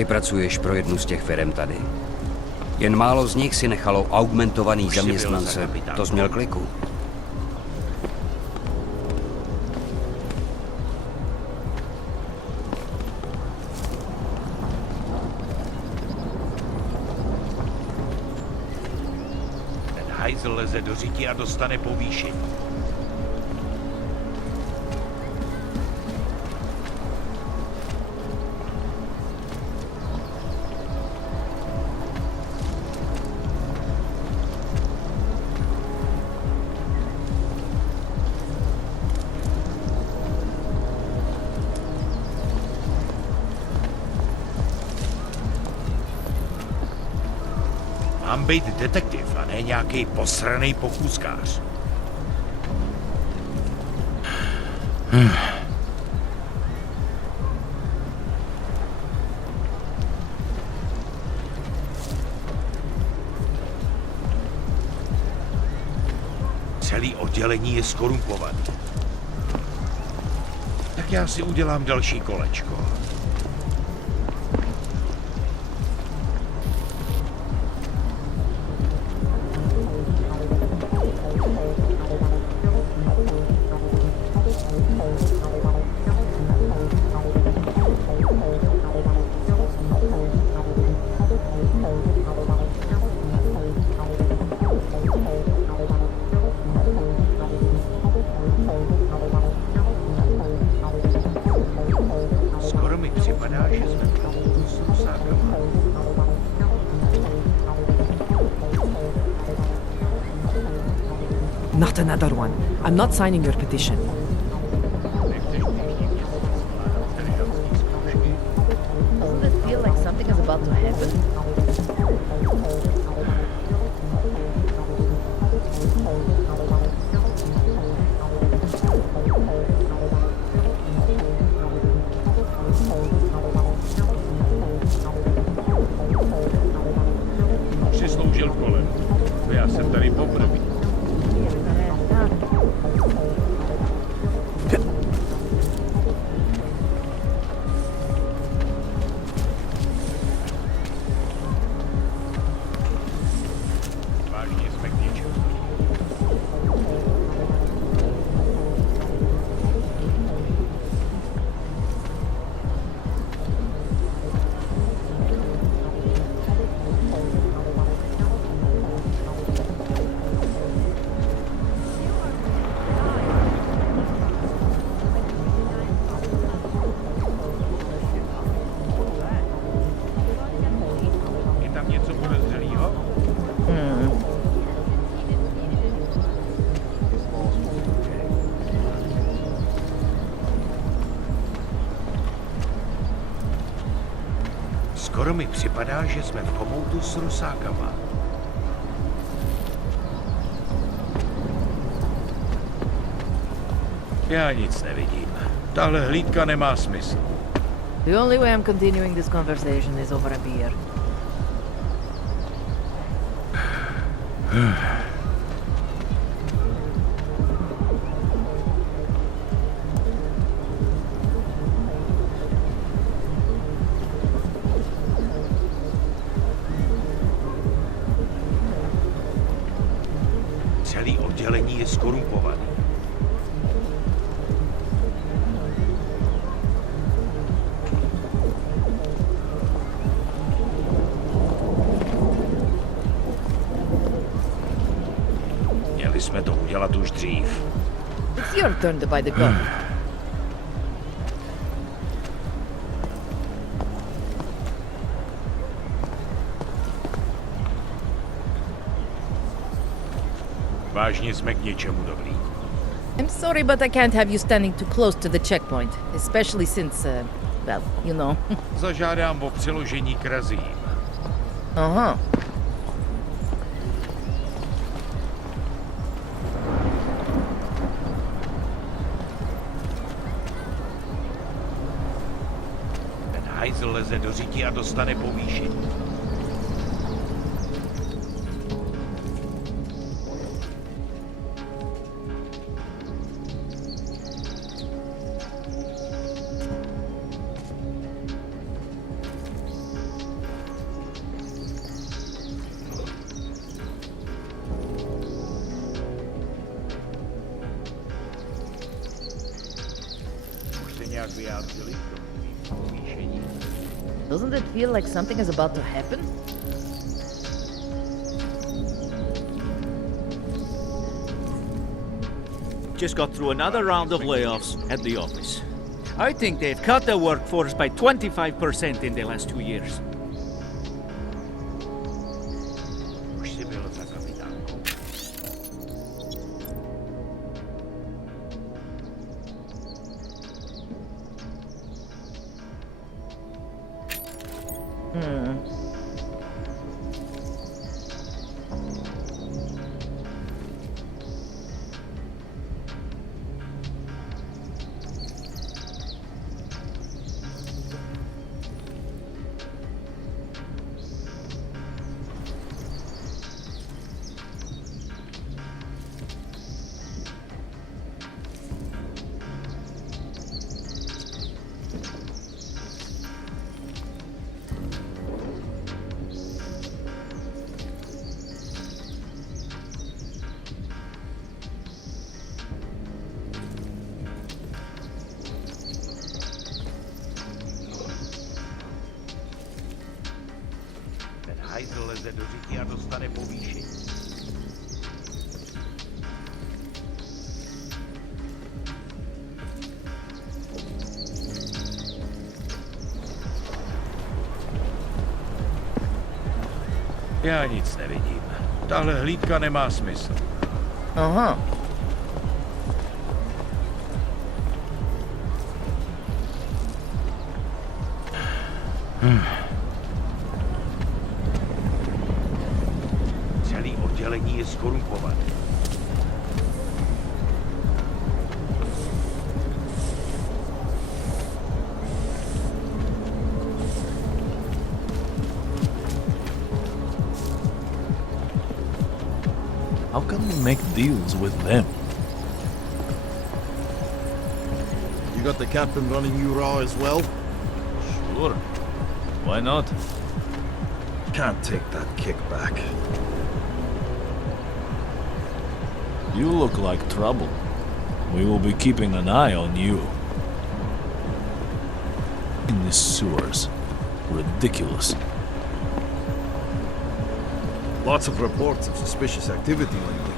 Ty pracuješ pro jednu z těch firem tady. Jen málo z nich si nechalo augmentovaný zaměstnance. To jsi měl kliku. Ten hajzl leze do řiti a dostane povýšení. Mám být detektiv a ne nějaký posranej pochůzkář. Celý oddělení je skorumpovaný. Tak já si udělám další kolečko. Skoro mi připadá, že jsme v s rusákama. Not another one. I'm not signing your petition. Doesn't it feel like something is about to happen? Přisloužil kolem. Já jsem tady poprvé. Vážně jsme k něčemu. Je tam něco podezřelého? Skoro mi připadá, že jsme v komoutu s rusákama. Já nic nevidím. Tahle hlídka nemá smysl. The only way I'm continuing this conversation is over a beer. Celý oddělení je skorumpovaný. Měli jsme to udělat už dřív. It's your turn to buy the gun. Vážně jsme k něčemu dobrý. I'm sorry, but I can't have you standing too close to the checkpoint, especially since, well, you know. Zažádám o přeložení k razím. Aha. Ten hajzl leze do řiti a dostane povýšení. nějak vyjádřili k tomu povýšení? Doesn't it feel like something is about to happen? Just got through another round of layoffs at the office. I think they've cut their workforce by 25% in the last 2 years. Už jsi byl za kapitánkou. Ten hajzl leze do říky a dostane povýšení. Já nic nevidím. Tahle hlídka nemá smysl. Aha. Celý oddělení je skorumpované. How can we make deals with them? You got the captain running you raw as well? Sure. Why not? Can't take that kickback. You look like trouble. We will be keeping an eye on you. In the sewers. Ridiculous. Lots of reports of suspicious activity lately.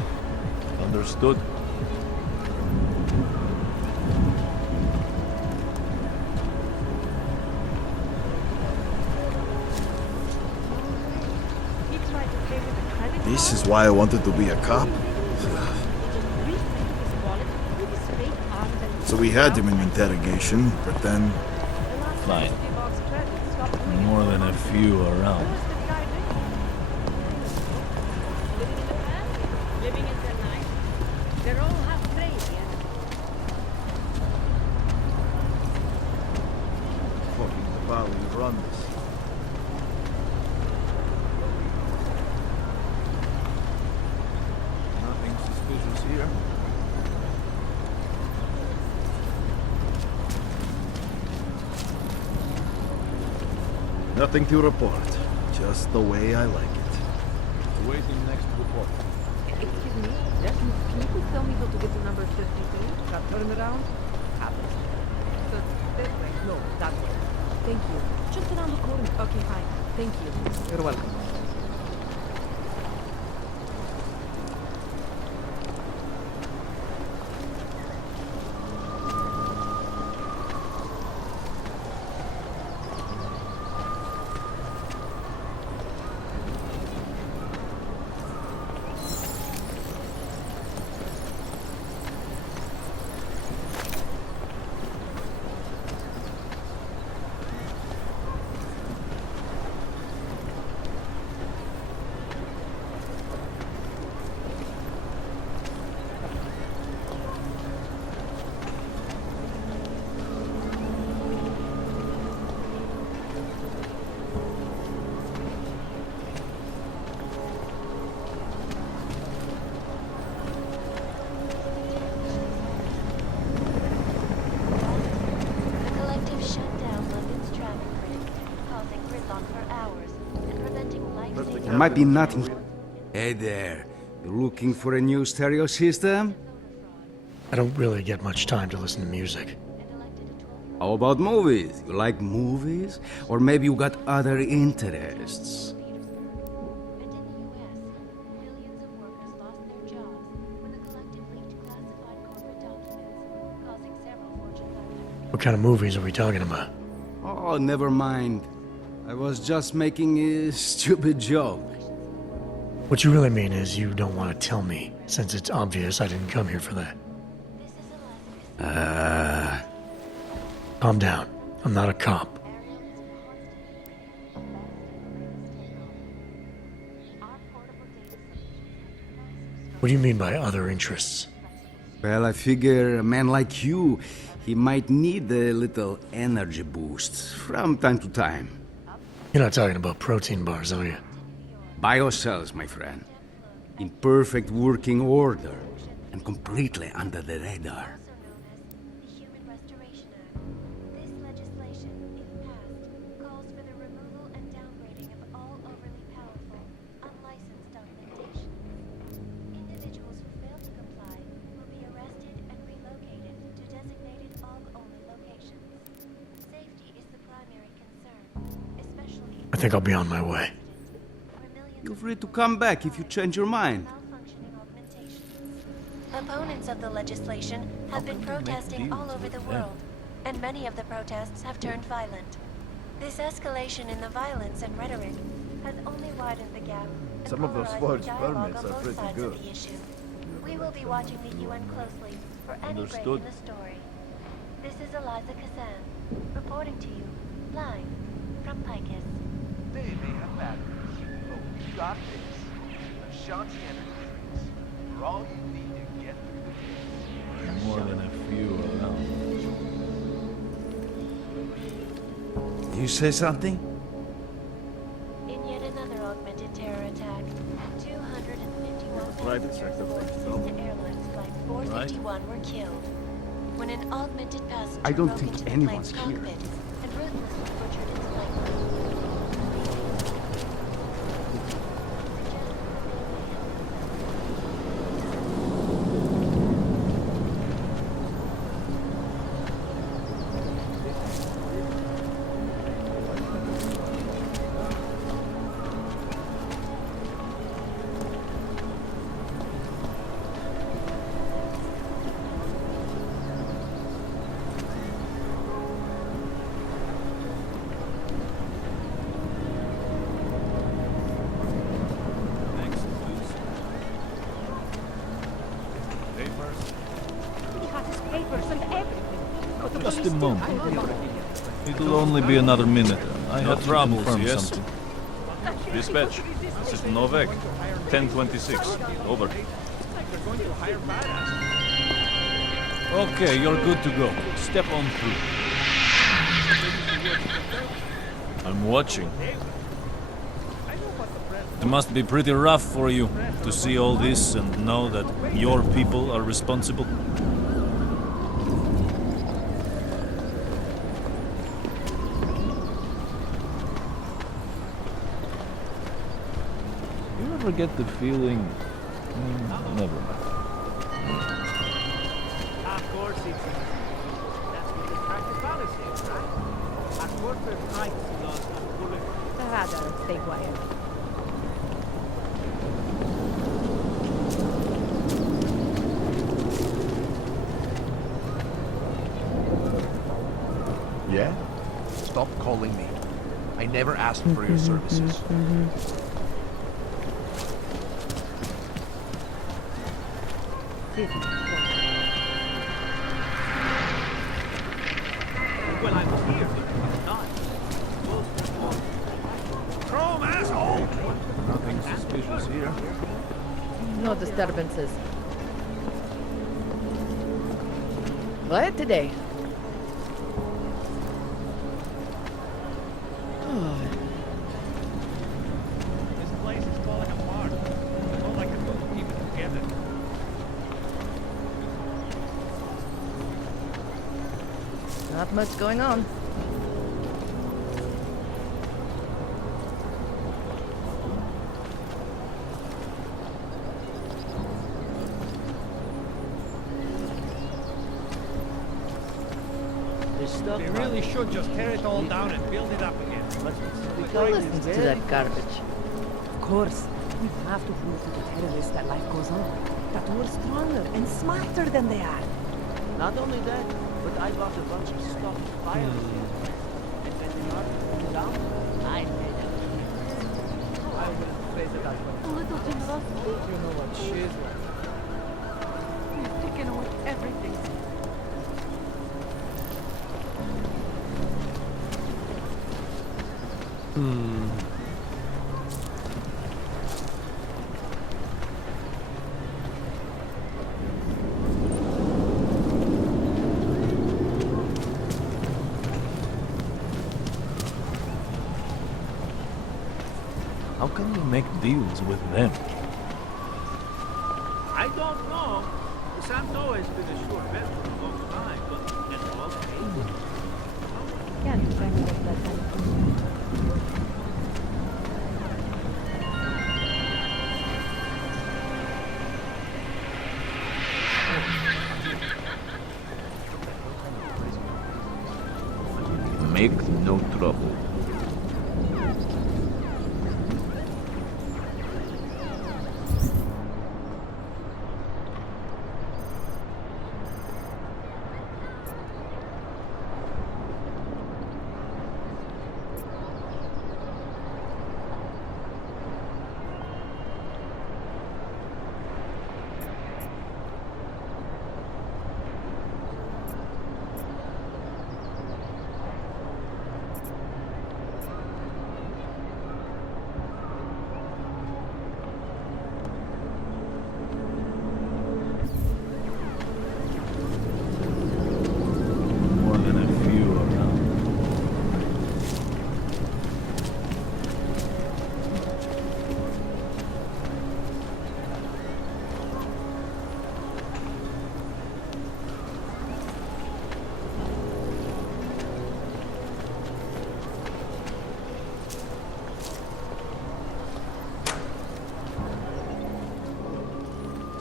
Understood. This is why I wanted to be a cop. So we had him in interrogation, but then Fine. More than a few around. fucking the power we run this. Nothing suspicious here. Nothing to report. Just the way I like it. Waiting next report. Excuse me, can you please tell me how to get to number 52? That turnaround? Happens. So, this way? No, that way. Thank you. Just around the corner. Okay, fine. Thank you. You're welcome. The collective shut down London's traffic grid, causing gridlock for hours and preventing life-saving... There might be nothing. Hey there. You looking for a new stereo system? I don't really get much time to listen to music. How about movies? You like movies? Or maybe you got other interests? And in the U.S., millions of workers lost their jobs when the collective leaked classified corporate documents, causing several Fortune 500. What kind of movies are we talking about? Oh, never mind. I was just making a stupid joke. What you really mean is you don't want to tell me, since it's obvious I didn't come here for that. This is Alaska. Calm down. I'm not a cop. What do you mean by other interests? Well, I figure a man like you, he might need a little energy boost from time to time. You're not talking about protein bars, are you? Biocells, my friend. In perfect working order and completely under the radar. The Human Restoration Act. This legislation, if passed, calls for the removal and downgrading of all overly powerful, unlicensed augmentation. Individuals who fail to comply will be arrested and relocated to designated AUG-only locations. Safety is the primary concern, especially I think I'll be on my way. where millions Feel of free to come back if you change your mind. malfunctioning augmentations. Opponents of the legislation have been protesting all over the world, and many of the protests have turned violent. This escalation in the violence and rhetoric has only widened the gap and Some of those polarized forged the dialogue permits on are both pretty sides good. of the issue. We will be watching the UN closely for any break Understood. in the story. This is Eliza Kazan, reporting to you, live, from Picus. They may have batteries, but we got this. Ashanti Energy drinks. For all you need to get through the day. More than a few around. You say something? In yet another augmented terror attack, 251 Private passengers sector aboard thing, no? Cessna Airlines Flight 451 were killed when an augmented passenger I don't broke think into the anyone's plane's here. cockpit and ruthlessly butchered its flight. Next, please. Papers? He has his papers and everything. But the Just police a still- moment. It'll only be another minute. I No have to troubles, confirm yes? something. Dispatch, this is Novak, 1026. Over. Okay, you're good to go. Step on through. I'm watching. It must be pretty rough for you to see all this and know that your people are responsible. You ever get the feeling... never mind. Of course it's that's what the practice policy is, right? Our corporate privacy laws are bullet. Rather, stay quiet. Yeah? Stop calling me. I never asked for your services. Well, I was here. I'm not. Chrome asshole! Nothing suspicious here. No disturbances. Quiet today. This place is falling apart. All I can do is keep it together. Not much going on. This stuff. They really should just tear it all down and build it up again. Who listens to that garbage? Of course. We have to prove to the terrorists that life goes on. That we're stronger and smarter than they are. Not only that, but I bought a bunch of stuff to fire with you. And when the army comes down, I made it. I wouldn't phrase it as well. A little generosity. You know what she's like. We've taken away everything. How can we make deals with them? I don't know. Santo has been a sure bet for a long time, but it's all okay. Can't bang it up that time. Make no trouble. More than a few around.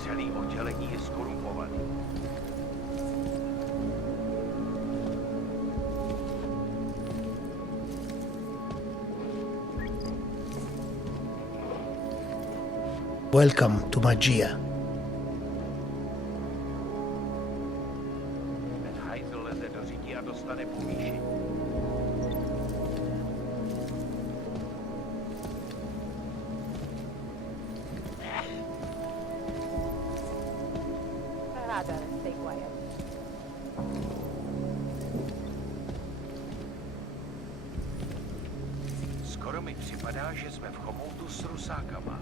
Celý oddělení je skorumpovaný. Welcome to Magia. Ten hajzl leze do řití a dostane povýšení. I better stay quiet. Skoro mi připadá, že jsme v chomoutu s rusákama.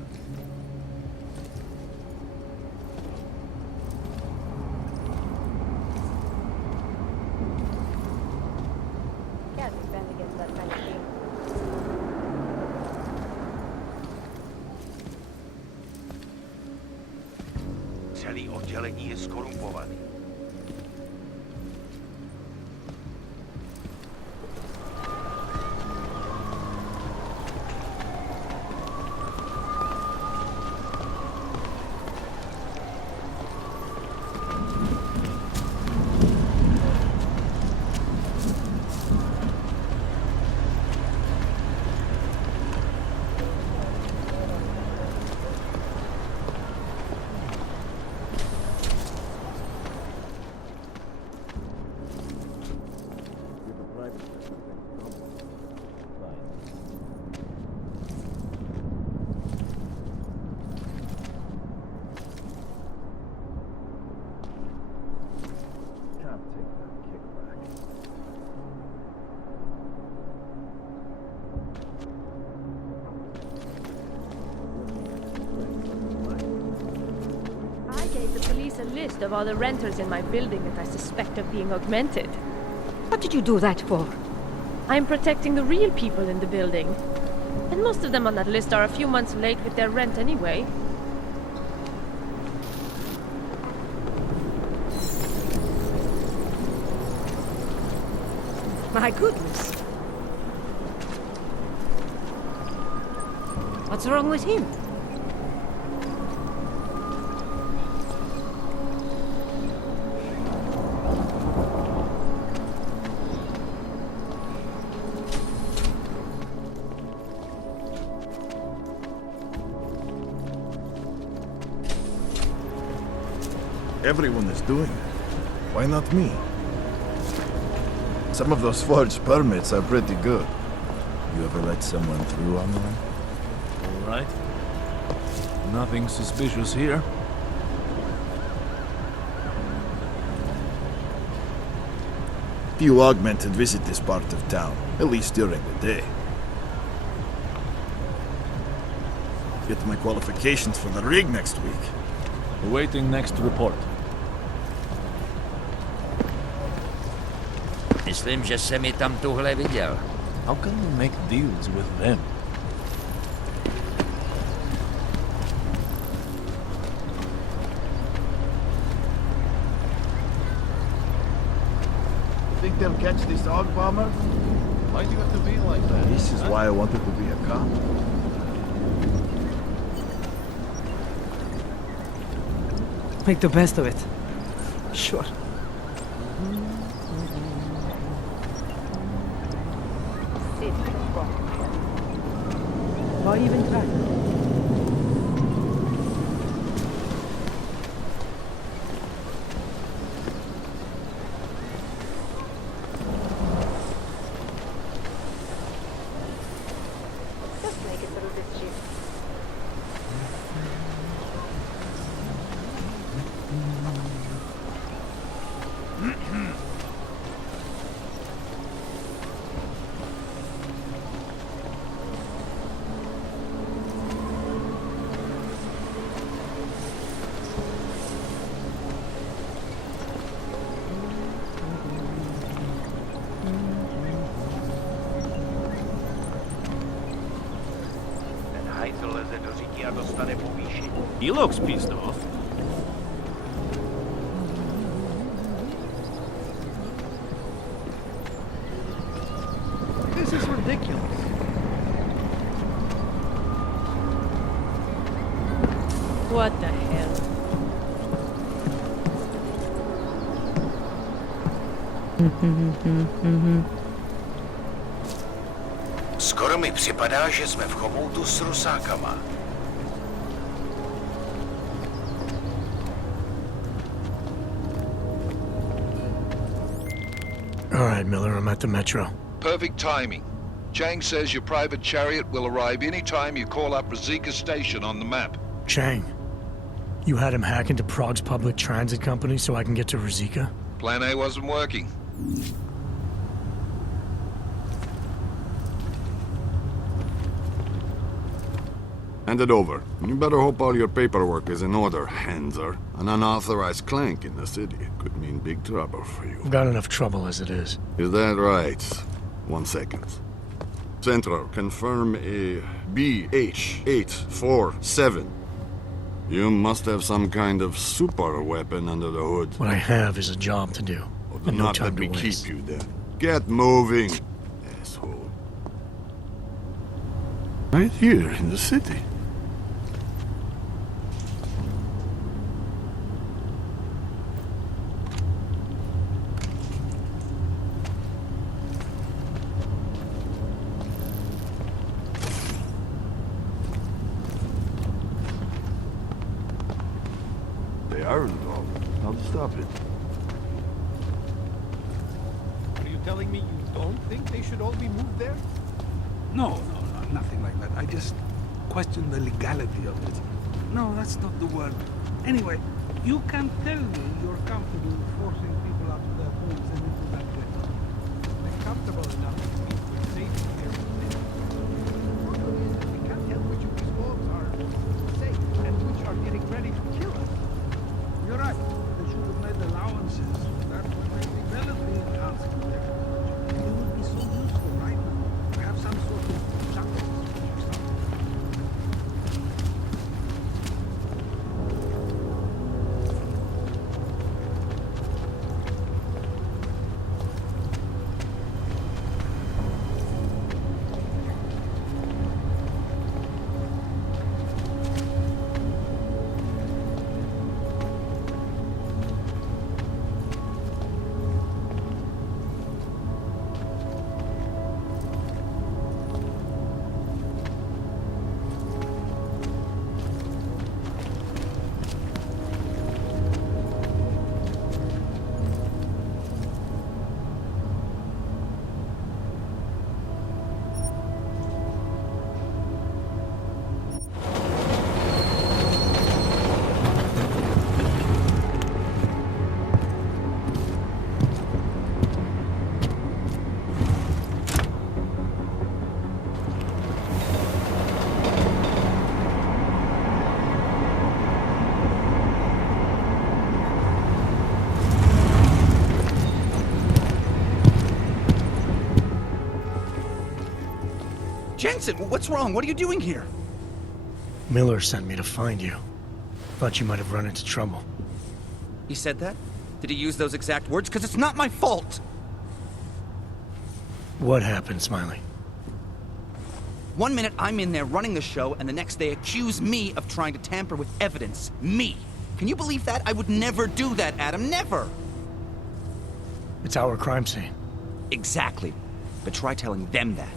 Can't defend against that kind of thing. Celý oddělení je skorumpovaný. I gave the police a list of all the renters in my building that I suspect of being augmented. What did you do that for? I'm protecting the real people in the building. And most of them on that list are a few months late with their rent anyway. My goodness. What's wrong with him? Everyone is doing it. Why not me? Some of those forged permits are pretty good. You ever let someone through on one? All right. Nothing suspicious here. Few augmented visit this part of town, at least during the day. Get my qualifications for the rig next week. Awaiting next report. Myslím, že jsem mi tam tuhle viděl. How can we make deals with them? Think they'll catch this hog bomber? Why do you have to be like that? This is why I wanted to be a cop. Make the best of it. Sure. Why even try? Just make it through this shit. Hajzl leze do říky a dostane povýšení. He looks pissed off. This is ridiculous. What the hell? Skoro mi připadá, že jsme v chomoutu s rusákama. All right, Miller, I'm at the metro. Perfect timing. Chang says your private chariot will arrive any time you call up Rizika Station on the map. Chang, you had him hack into Prague's public transit company so I can get to Rizika? Plan A wasn't working. Hand it over. You better hope all your paperwork is in order, Hanser. An unauthorized clank in the city could mean big trouble for you. I've got enough trouble as it is. Is that right? 1 second. Central, confirm a BH847. You must have some kind of super weapon under the hood. What I have is a job to do. Do And no not time let to me waste. keep you there. Get moving, asshole. Right here in the city. They are involved. How to stop it? Are you telling me you don't think they should all be moved there? No, nothing like that. I just question the legality of it. No, that's not the word. Anyway, you can tell me you're comfortable forcing people out of their homes and into that ghetto. They're comfortable enough to be safe here. The problem is that we can't tell which of these homes are safe and which are getting ready to kill us. You're right. They should have made allowances. That would make the relatively enhanced technology. It would be so useful, right? To have some sort of shuttles or something. Jensen, what's wrong? What are you doing here? Miller sent me to find you. Thought you might have run into trouble. He said that? Did he use those exact words? Because it's not my fault! What happened, Smiley? 1 minute I'm in there running the show, and the next they accuse me of trying to tamper with evidence. Me! Can you believe that? I would never do that, Adam. Never! It's our crime scene. Exactly. But try telling them that.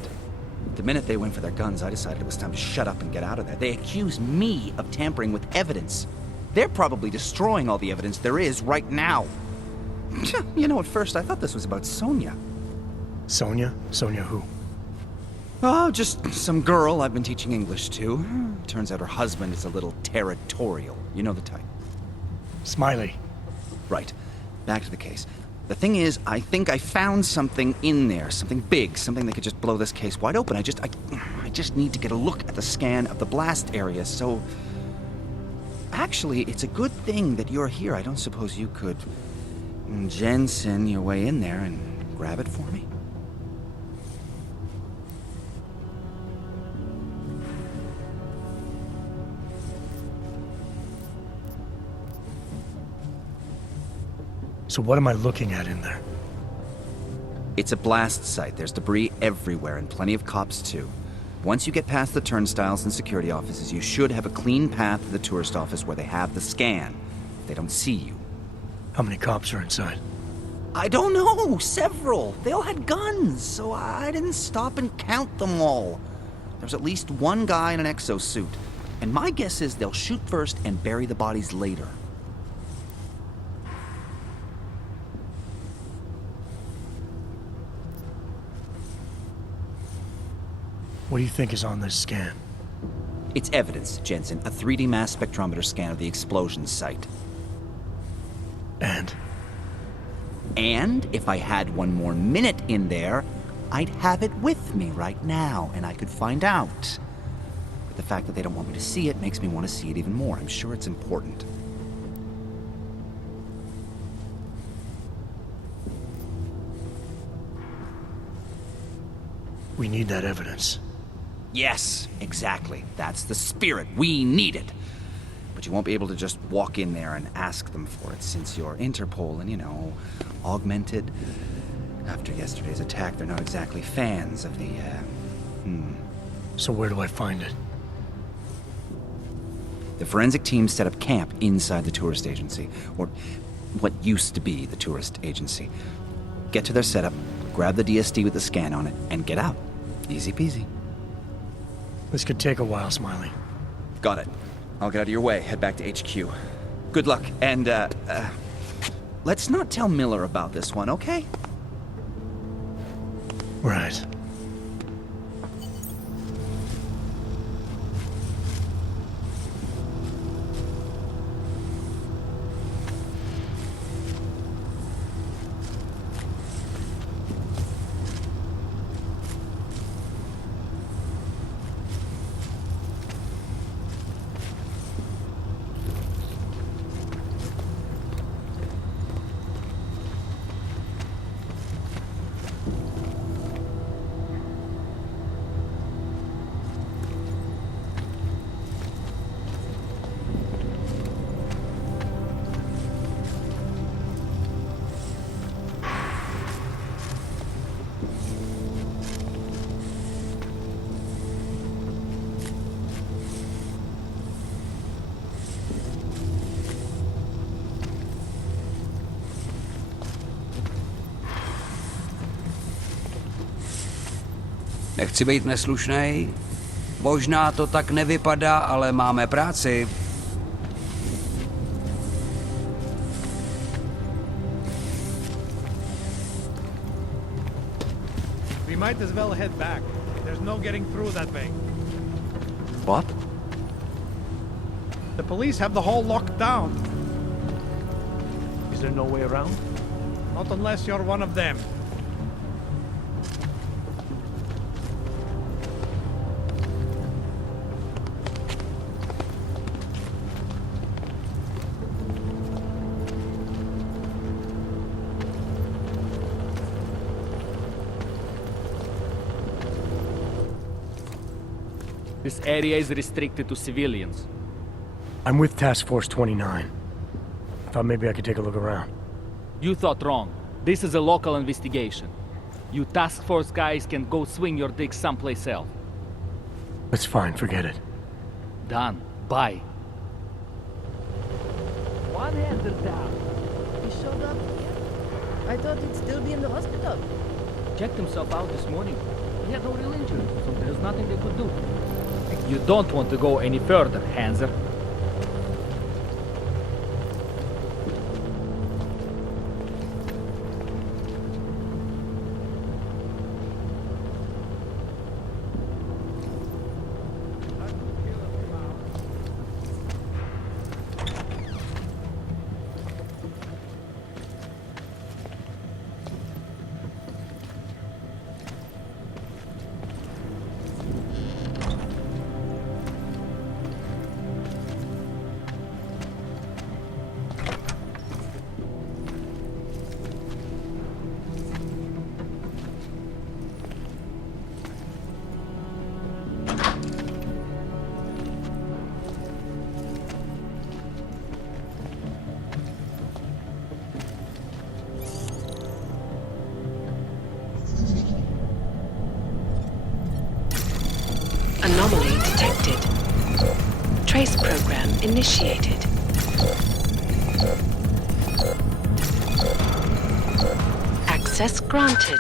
The minute they went for their guns, I decided it was time to shut up and get out of there. They accuse me of tampering with evidence. They're probably destroying all the evidence there is right now. You know, at first I thought this was about Sonia. Sonia? Sonia who? Oh, just some girl I've been teaching English to. Turns out her husband is a little territorial. You know the type. Smiley. Right. Back to the case. The thing is, I think I found something in there. Something big. Something that could just blow this case wide open. I just need to get a look at the scan of the blast area, so... Actually, it's a good thing that you're here. I don't suppose you could... Jensen your way in there and grab it for me? So what am I looking at in there? It's a blast site. There's debris everywhere, and plenty of cops, too. Once you get past the turnstiles and security offices, you should have a clean path to the tourist office where they have the scan. If they don't see you. How many cops are inside? I don't know. Several. They all had guns, so I didn't stop and count them all. There's at least one guy in an exosuit. And my guess is they'll shoot first and bury the bodies later. What do you think is on this scan? It's evidence, Jensen. A 3D mass spectrometer scan of the explosion site. And? And if I had one more minute in there, I'd have it with me right now, and I could find out. But the fact that they don't want me to see it makes me want to see it even more. I'm sure it's important. We need that evidence. Yes, exactly. That's the spirit. We need it. But you won't be able to just walk in there and ask them for it, since you're Interpol and, you know, augmented. After yesterday's attack, they're not exactly fans of the, So where do I find it? The forensic team set up camp inside the tourist agency, or what used to be the tourist agency. Get to their setup, grab the DSD with the scan on it, and get out. Easy peasy. This could take a while, Smiley. Got it. I'll get out of your way, head back to HQ. Good luck, and, let's not tell Miller about this one, okay? Right. Nechci být neslušnej. Možná to tak nevypadá, ale máme práci. We might as well head back. There's no getting through that way. What? The police have the hall locked down. Is there no way around? Not unless you're one of them. This area is restricted to civilians. I'm with Task Force 29. I thought maybe I could take a look around. You thought wrong. This is a local investigation. You task force guys can go swing your dick someplace else. That's fine, forget it. Done. Bye. One-hander down. He showed up. I thought he'd still be in the hospital. Checked himself out this morning. He had no real injury, so there's nothing they could do. You don't want to go any further, Hanser. Anomaly detected. Trace program initiated. Access granted.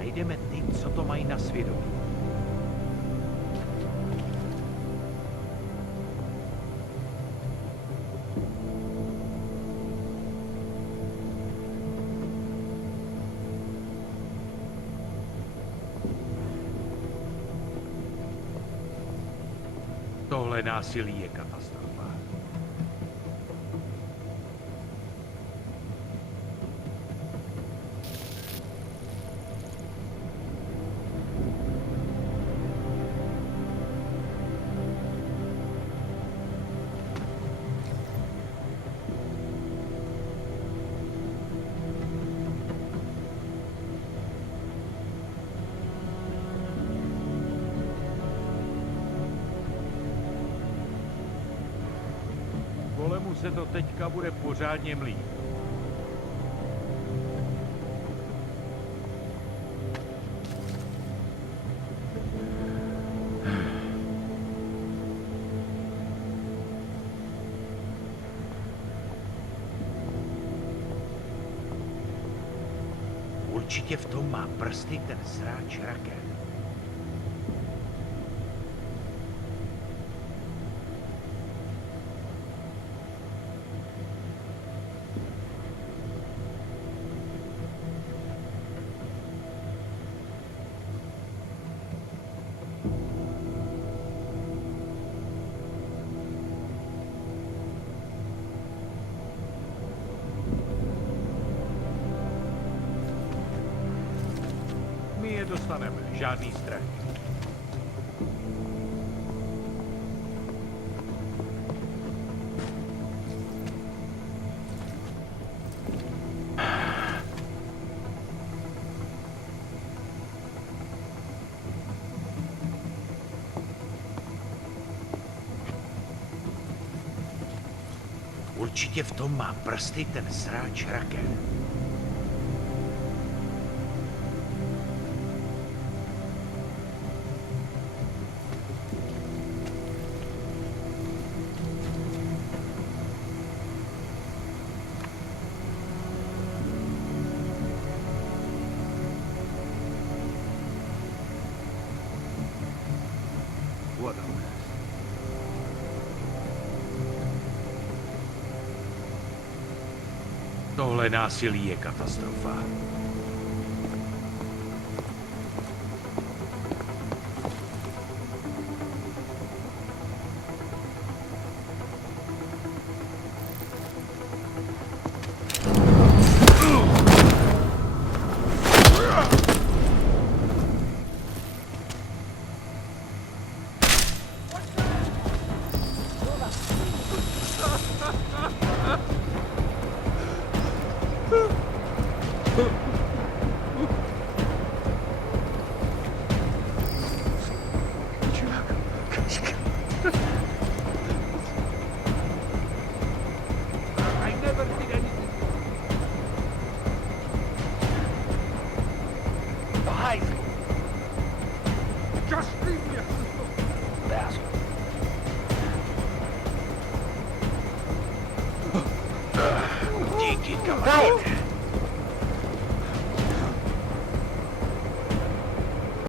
najdeme ty, co to mají na svědomí. Tohle násilí je katastrofa. Golemu se to teďka bude pořádně mlít. Určitě v tom má prsty ten sráč raket. My je dostaneme, žádný strach. Určitě v tom má prsty ten sráč raket. What a mess. Tohle násilí je katastrofa. I never did anything. Behind me. Just leave me alone. Bastard. Díky, kamaráde.